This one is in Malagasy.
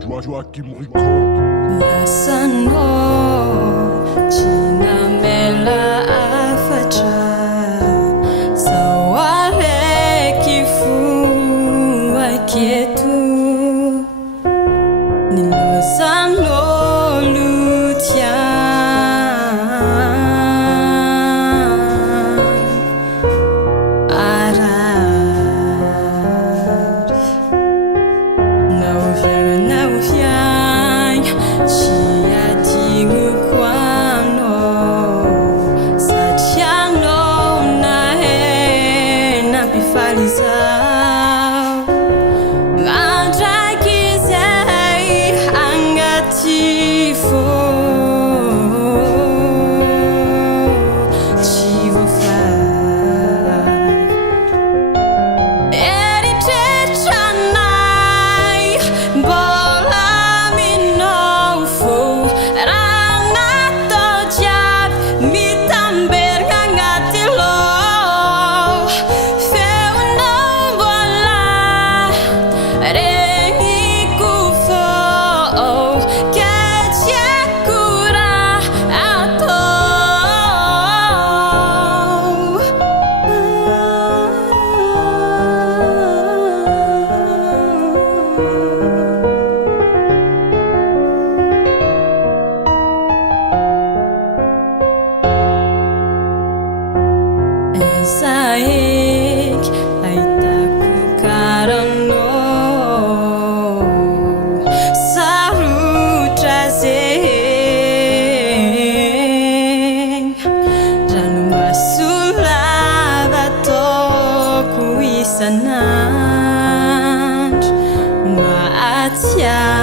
Joachim Ricord. Lasanao cinamela afatra zao araiky foaky eto nilozan'olo tiany arary naoviagna tsy adignoko anao satria anao nahay nampifaly zaho mandraiky izay agnaty fô tsy voafary eritretranay mbola minao fô raha natao jiaby mitamberigna agnaty loha feonao mbola regniko fô ke tsy haiko raha Saik ahitako karanao sarotra zegny ranomaso lava ataoko isan'andro mahatsiaro